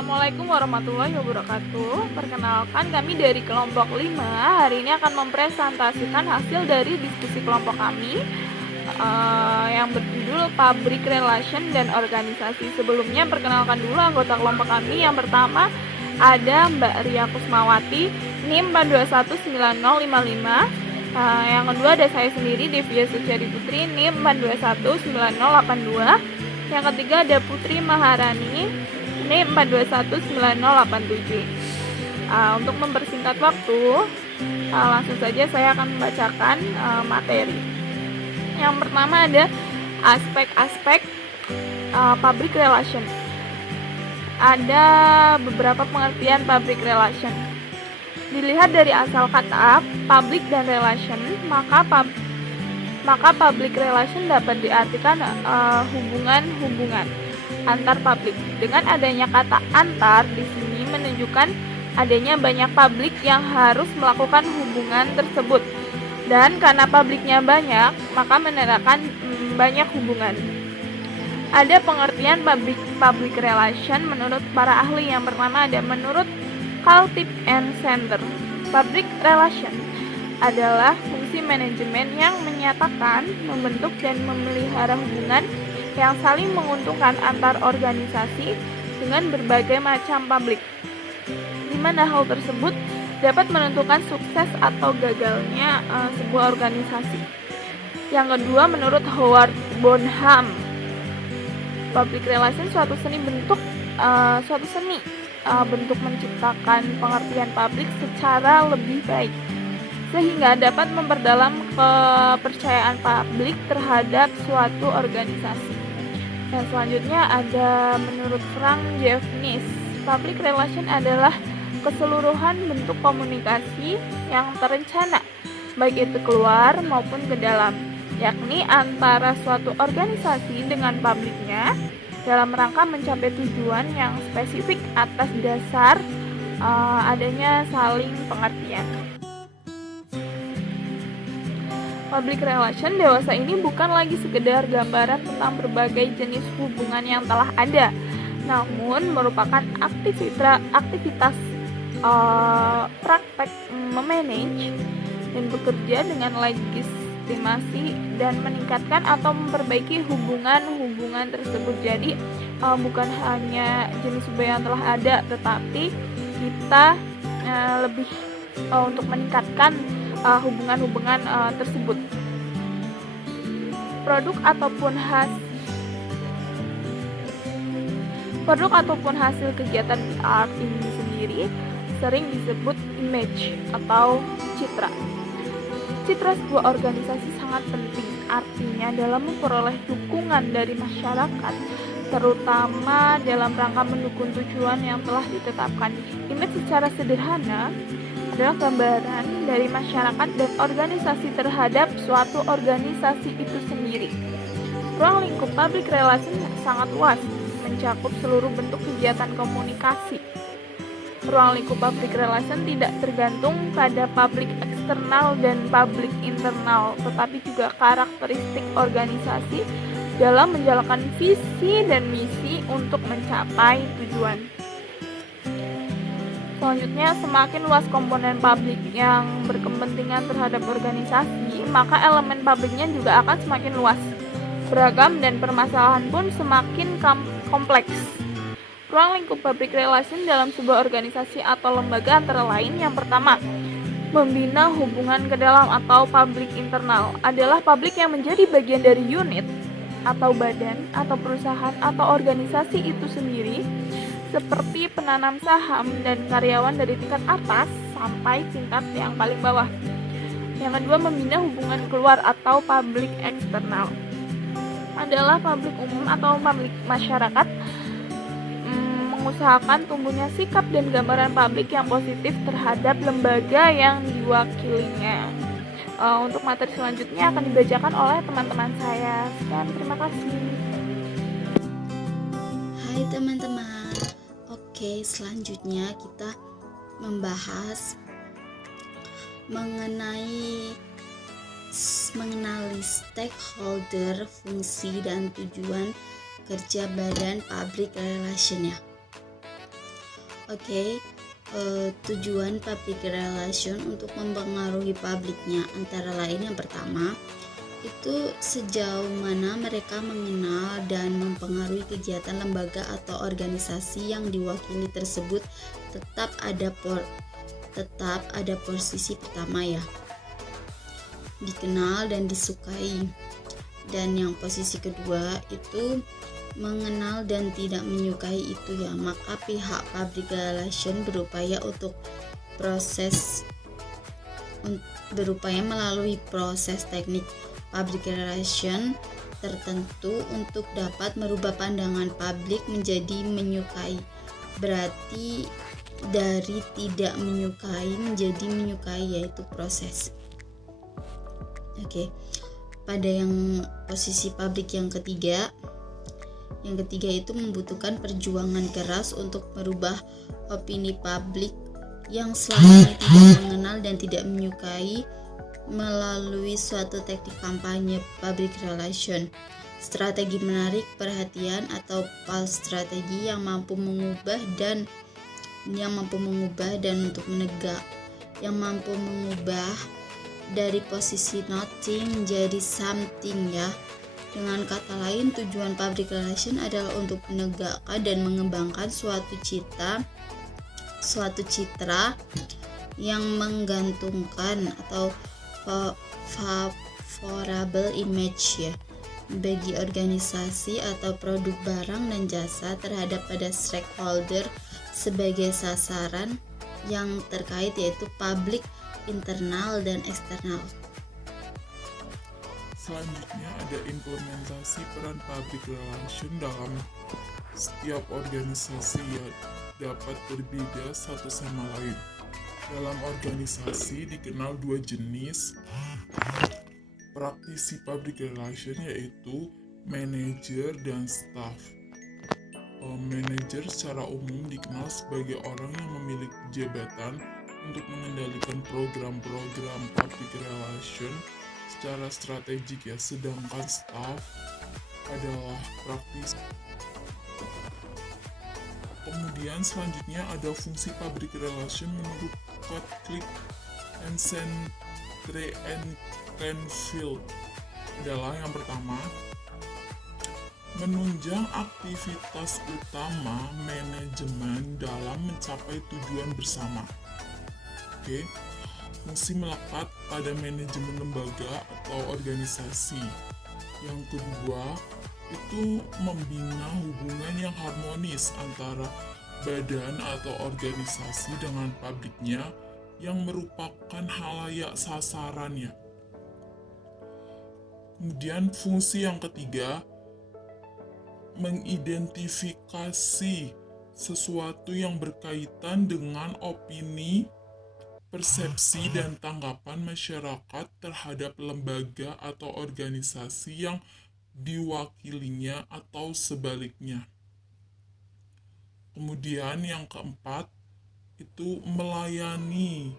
Assalamualaikum warahmatullahi wabarakatuh. Perkenalkan, kami dari kelompok 5 hari ini akan mempresentasikan hasil dari diskusi kelompok kami yang berjudul Public Relation dan Organisasi. Sebelumnya perkenalkan dulu anggota kelompok kami. Yang pertama ada Mbak Ria Kusmawati, NIM 4219055. Yang kedua ada saya sendiri, Devia Suciadi Putri, NIM 4219082. Yang ketiga ada Putri Maharani, NIM 4219087. Untuk mempersingkat waktu, langsung saja saya akan membacakan materi. Yang pertama ada aspek-aspek public relation. Ada beberapa pengertian public relation. Dilihat dari asal kata public dan relation, maka public relation dapat diartikan hubungan-hubungan antar publik. Dengan adanya kata antar di sini menunjukkan adanya banyak publik yang harus melakukan hubungan tersebut. Dan karena publiknya banyak, maka menandakan banyak hubungan. Ada pengertian public relation menurut para ahli. Yang pertama ada menurut Kaltip and Center. Public relation adalah fungsi manajemen yang menyatakan, membentuk, dan memelihara hubungan yang saling menguntungkan antar organisasi dengan berbagai macam publik, di mana hal tersebut dapat menentukan sukses atau gagalnya sebuah organisasi. Yang kedua, menurut Howard Bonham, public relation suatu seni bentuk menciptakan pengertian publik secara lebih baik, sehingga dapat memperdalam kepercayaan publik terhadap suatu organisasi. Dan selanjutnya ada menurut Frank Jeffnis, public relation adalah keseluruhan bentuk komunikasi yang terencana, baik itu keluar maupun ke dalam, yakni antara suatu organisasi dengan publiknya dalam rangka mencapai tujuan yang spesifik atas dasar adanya saling pengertian. Public relation dewasa ini bukan lagi sekedar gambaran tentang berbagai jenis hubungan yang telah ada, namun merupakan aktivitas praktek memanage dan bekerja dengan legitimasi dan meningkatkan atau memperbaiki hubungan-hubungan tersebut. Jadi bukan hanya jenis hubungan yang telah ada, tetapi kita lebih untuk meningkatkan hubungan-hubungan tersebut. Produk ataupun hasil kegiatan PR ini sendiri sering disebut image atau citra. Citra sebuah organisasi sangat penting, artinya dalam memperoleh dukungan dari masyarakat, terutama dalam rangka mendukung tujuan yang telah ditetapkan. Image secara sederhana adalah gambaran dari masyarakat dan organisasi terhadap suatu organisasi itu sendiri. Ruang lingkup public relation sangat luas, mencakup seluruh bentuk kegiatan komunikasi. Ruang lingkup public relation tidak tergantung pada public eksternal dan public internal, tetapi juga karakteristik organisasi dalam menjalankan visi dan misi untuk mencapai tujuan. Selanjutnya, semakin luas komponen publik yang berkepentingan terhadap organisasi, maka elemen publiknya juga akan semakin luas, beragam, dan permasalahan pun semakin kompleks. Ruang lingkup public relation dalam sebuah organisasi atau lembaga antara lain: yang pertama, membina hubungan ke dalam atau public internal adalah publik yang menjadi bagian dari unit atau badan atau perusahaan atau organisasi itu sendiri, seperti penanam saham dan karyawan dari tingkat atas sampai tingkat yang paling bawah. Yang kedua, membina hubungan keluar atau public eksternal adalah publik umum atau publik masyarakat, mengusahakan tumbuhnya sikap dan gambaran publik yang positif terhadap lembaga yang diwakilinya. Untuk materi selanjutnya akan dibacakan oleh teman-teman saya. Sekian, terima kasih. Hai teman-teman. Oke, selanjutnya kita membahas mengenali stakeholder, fungsi dan tujuan kerja badan public relation ya. Oke, tujuan public relation untuk mempengaruhi publiknya antara lain yang pertama itu sejauh mana mereka mengenal dan mempengaruhi kegiatan lembaga atau organisasi yang diwakili tersebut. Tetap ada posisi pertama ya, dikenal dan disukai. Dan yang posisi kedua itu mengenal dan tidak menyukai itu ya, maka pihak public relation berupaya melalui proses teknik public relation tertentu untuk dapat merubah pandangan publik menjadi menyukai. Berarti dari tidak menyukai menjadi menyukai, yaitu proses. Oke. Pada yang posisi publik yang ketiga itu membutuhkan perjuangan keras untuk merubah opini publik yang selama ini tidak mengenal dan tidak menyukai melalui suatu teknik kampanye public relation. Strategi menarik perhatian atau pulse strategi yang mampu mengubah dan untuk menegak, yang mampu mengubah dari posisi nothing menjadi something ya. Dengan kata lain, tujuan public relation adalah untuk menegakkan dan mengembangkan suatu citra yang menggantungkan atau favorable image ya bagi organisasi atau produk barang dan jasa terhadap pada stakeholder sebagai sasaran yang terkait, yaitu publik internal dan eksternal. Selanjutnya ada implementasi peran public relation dalam setiap organisasi yang dapat berbeda satu sama lain. Dalam organisasi dikenal dua jenis praktisi public relation, yaitu manajer dan staff. Manajer secara umum dikenal sebagai orang yang memiliki jabatan untuk mengendalikan program-program public relation secara strategik ya, sedangkan staff adalah praktisi. Kemudian selanjutnya ada fungsi public relation menurut Click and Canfield adalah yang pertama, menunjang aktivitas utama manajemen dalam mencapai tujuan bersama. Oke, fungsi melekat pada manajemen lembaga atau organisasi. Yang kedua, itu membina hubungan yang harmonis antara badan atau organisasi dengan publiknya yang merupakan halayak sasarannya. Kemudian fungsi yang ketiga, mengidentifikasi sesuatu yang berkaitan dengan opini, persepsi, dan tanggapan masyarakat terhadap lembaga atau organisasi yang diwakilinya atau sebaliknya. Kemudian yang keempat itu melayani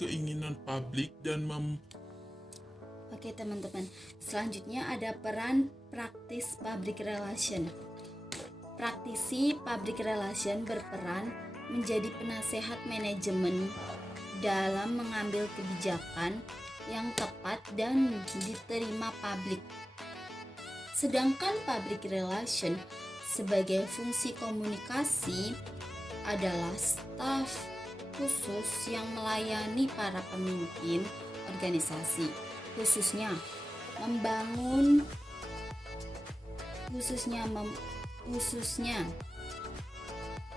keinginan publik dan Oke teman-teman, selanjutnya ada peran praktis public relation. Praktisi public relation berperan menjadi penasehat manajemen dalam mengambil kebijakan yang tepat dan diterima publik. Sedangkan public relation sebagai fungsi komunikasi adalah staf khusus yang melayani para pemimpin organisasi, khususnya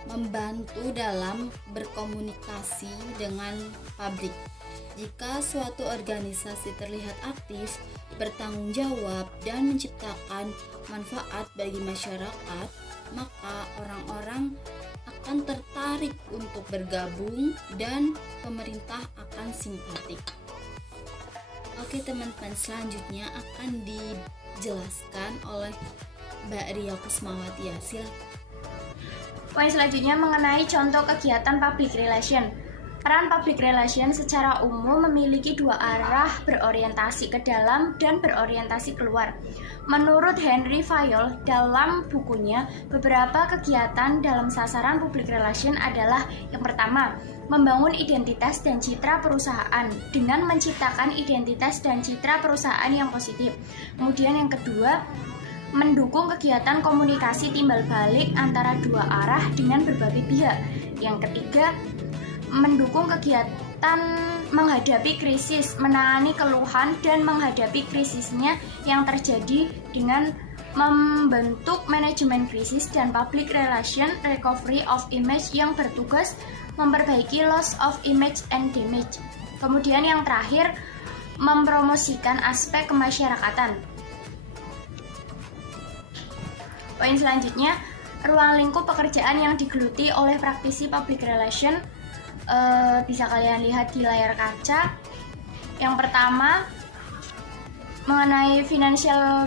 membantu dalam berkomunikasi dengan publik. Jika suatu organisasi terlihat aktif, bertanggung jawab, dan menciptakan manfaat bagi masyarakat, maka orang-orang akan tertarik untuk bergabung dan pemerintah akan simpatik. Oke teman-teman, selanjutnya akan dijelaskan oleh Mbak Ria Kusmawati. Silakan. Poin selanjutnya mengenai contoh kegiatan public relation. Peran public relation secara umum memiliki dua arah, berorientasi ke dalam dan berorientasi keluar. Menurut Henry Fayol dalam bukunya, beberapa kegiatan dalam sasaran public relation adalah yang pertama, membangun identitas dan citra perusahaan dengan menciptakan identitas dan citra perusahaan yang positif. Kemudian yang kedua, mendukung kegiatan komunikasi timbal balik antara dua arah dengan berbagai pihak. Yang ketiga, mendukung kegiatan menghadapi krisis, menangani keluhan dan menghadapi krisisnya yang terjadi dengan membentuk manajemen krisis dan public relation recovery of image yang bertugas memperbaiki loss of image and damage. Kemudian yang terakhir, mempromosikan aspek kemasyarakatan. Poin selanjutnya, ruang lingkup pekerjaan yang digeluti oleh praktisi public relation bisa kalian lihat di layar kaca. Yang pertama, mengenai financial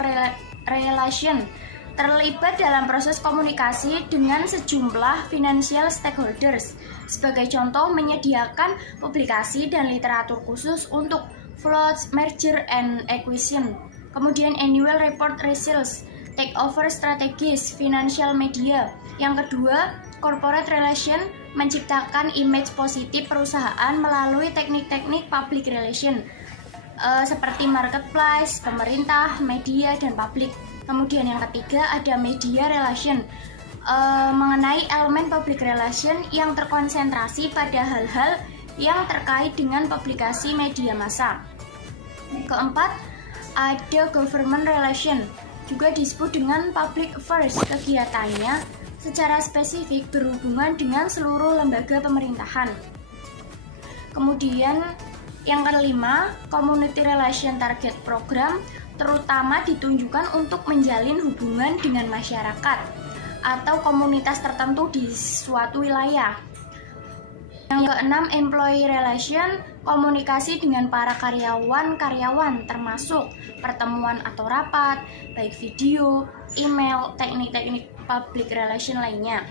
relation, terlibat dalam proses komunikasi dengan sejumlah financial stakeholders. Sebagai contoh, menyediakan publikasi dan literatur khusus untuk floats, merger and acquisition. Kemudian annual report results, takeover strategies, financial media. Yang kedua, corporate relation, menciptakan image positif perusahaan melalui teknik-teknik public relation seperti marketplace, pemerintah, media, dan publik. Kemudian yang ketiga ada media relation, mengenai elemen public relation yang terkonsentrasi pada hal-hal yang terkait dengan publikasi media massa. Keempat, ada government relation, juga disebut dengan public affairs. Kegiatannya secara spesifik berhubungan dengan seluruh lembaga pemerintahan. Kemudian yang kelima, community relation target program, terutama ditunjukkan untuk menjalin hubungan dengan masyarakat atau komunitas tertentu di suatu wilayah. Yang keenam, employee relation, komunikasi dengan para karyawan termasuk pertemuan atau rapat, baik video, email, teknik-teknik public relation lainnya.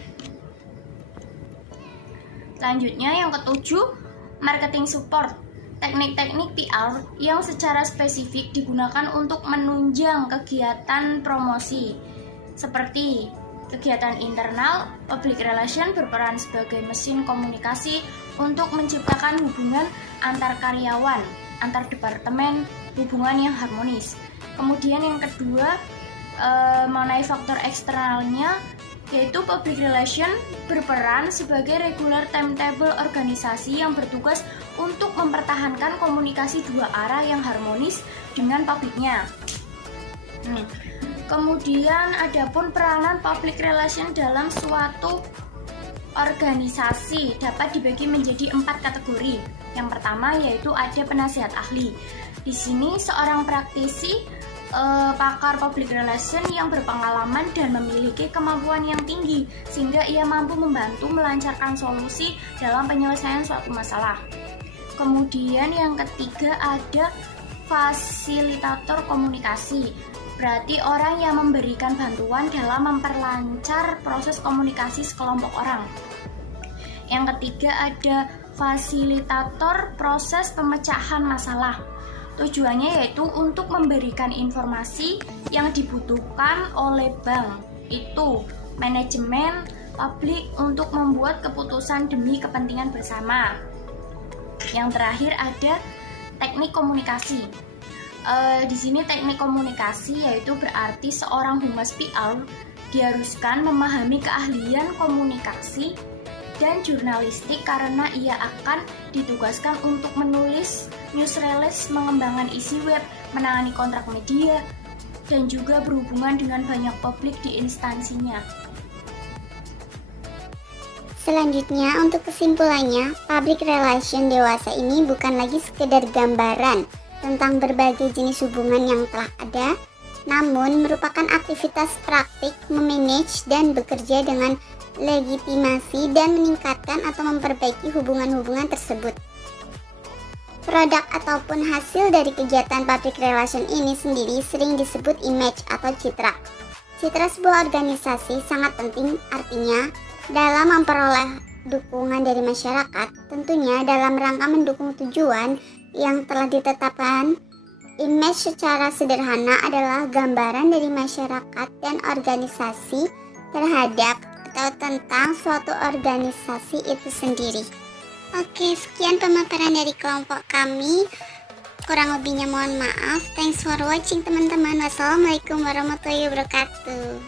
Selanjutnya yang ketujuh, marketing support, teknik-teknik PR yang secara spesifik digunakan untuk menunjang kegiatan promosi seperti kegiatan internal. Public relation berperan sebagai mesin komunikasi untuk menciptakan hubungan antar karyawan, antar departemen, hubungan yang harmonis. Kemudian yang kedua, mengenai faktor eksternalnya, yaitu public relation berperan sebagai regular timetable organisasi yang bertugas untuk mempertahankan komunikasi dua arah yang harmonis dengan publiknya. Kemudian adapun peranan public relation dalam suatu organisasi dapat dibagi menjadi 4 kategori. Yang pertama yaitu ada penasihat ahli. Di sini seorang praktisi pakar public relation yang berpengalaman dan memiliki kemampuan yang tinggi sehingga ia mampu membantu melancarkan solusi dalam penyelesaian suatu masalah. Kemudian yang ketiga ada fasilitator komunikasi, berarti orang yang memberikan bantuan dalam memperlancar proses komunikasi sekelompok orang. Yang ketiga ada fasilitator proses pemecahan masalah. Tujuannya yaitu untuk memberikan informasi yang dibutuhkan oleh bank, itu manajemen, publik untuk membuat keputusan demi kepentingan bersama. Yang terakhir ada teknik komunikasi. Di sini teknik komunikasi yaitu berarti seorang humas PR diharuskan memahami keahlian komunikasi dan jurnalistik karena ia akan ditugaskan untuk menulis news release, mengembangkan isi web, menangani kontrak media, dan juga berhubungan dengan banyak publik di instansinya. Selanjutnya, untuk kesimpulannya, public relation dewasa ini bukan lagi sekedar gambaran tentang berbagai jenis hubungan yang telah ada, namun merupakan aktivitas praktik memanage dan bekerja dengan legitimasi dan meningkatkan atau memperbaiki hubungan-hubungan tersebut. Produk ataupun hasil dari kegiatan public relation ini sendiri sering disebut image atau citra. Citra sebuah organisasi sangat penting, artinya dalam memperoleh dukungan dari masyarakat, tentunya dalam rangka mendukung tujuan yang telah ditetapkan. Image secara sederhana adalah gambaran dari masyarakat dan organisasi terhadap atau tentang suatu organisasi itu sendiri. Oke, sekian pemaparan dari kelompok kami. Kurang lebihnya mohon maaf. Thanks for watching teman-teman. Wassalamualaikum warahmatullahi wabarakatuh.